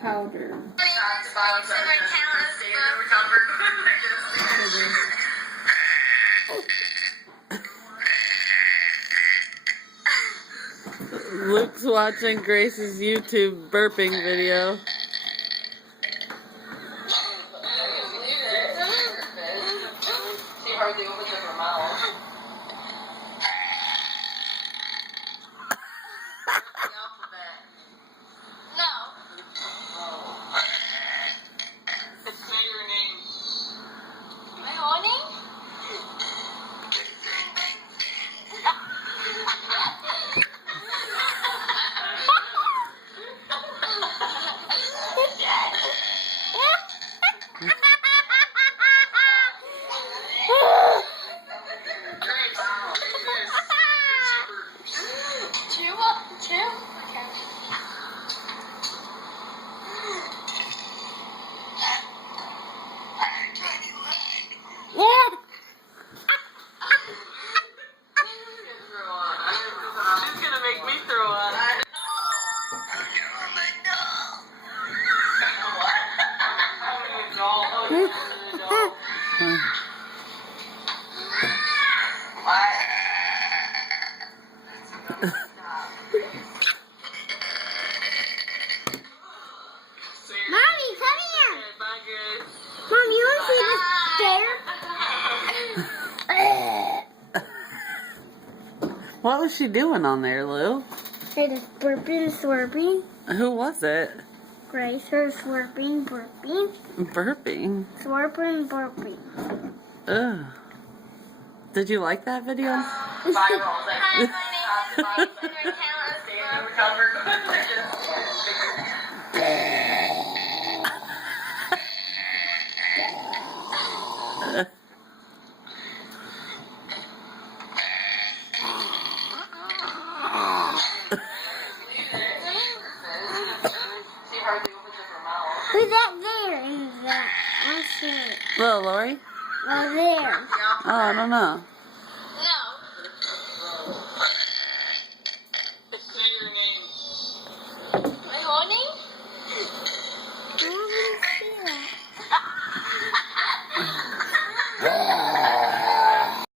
powder. Luke's watching Grace's YouTube burping video. She hardly opens up her mouth. No. Say your name. My whole name? Mommy, come here. Mom, you want to see this bear? What was she doing on there, Lou? Her just burping and slurping. Who was it? Grace, her slurping, burping. Burping? Slurping, burping. Ugh. Did you like that video? Hi, my name is Who's that there? Who's that? I see it. Little Lori? Oh, there. Oh, I don't know.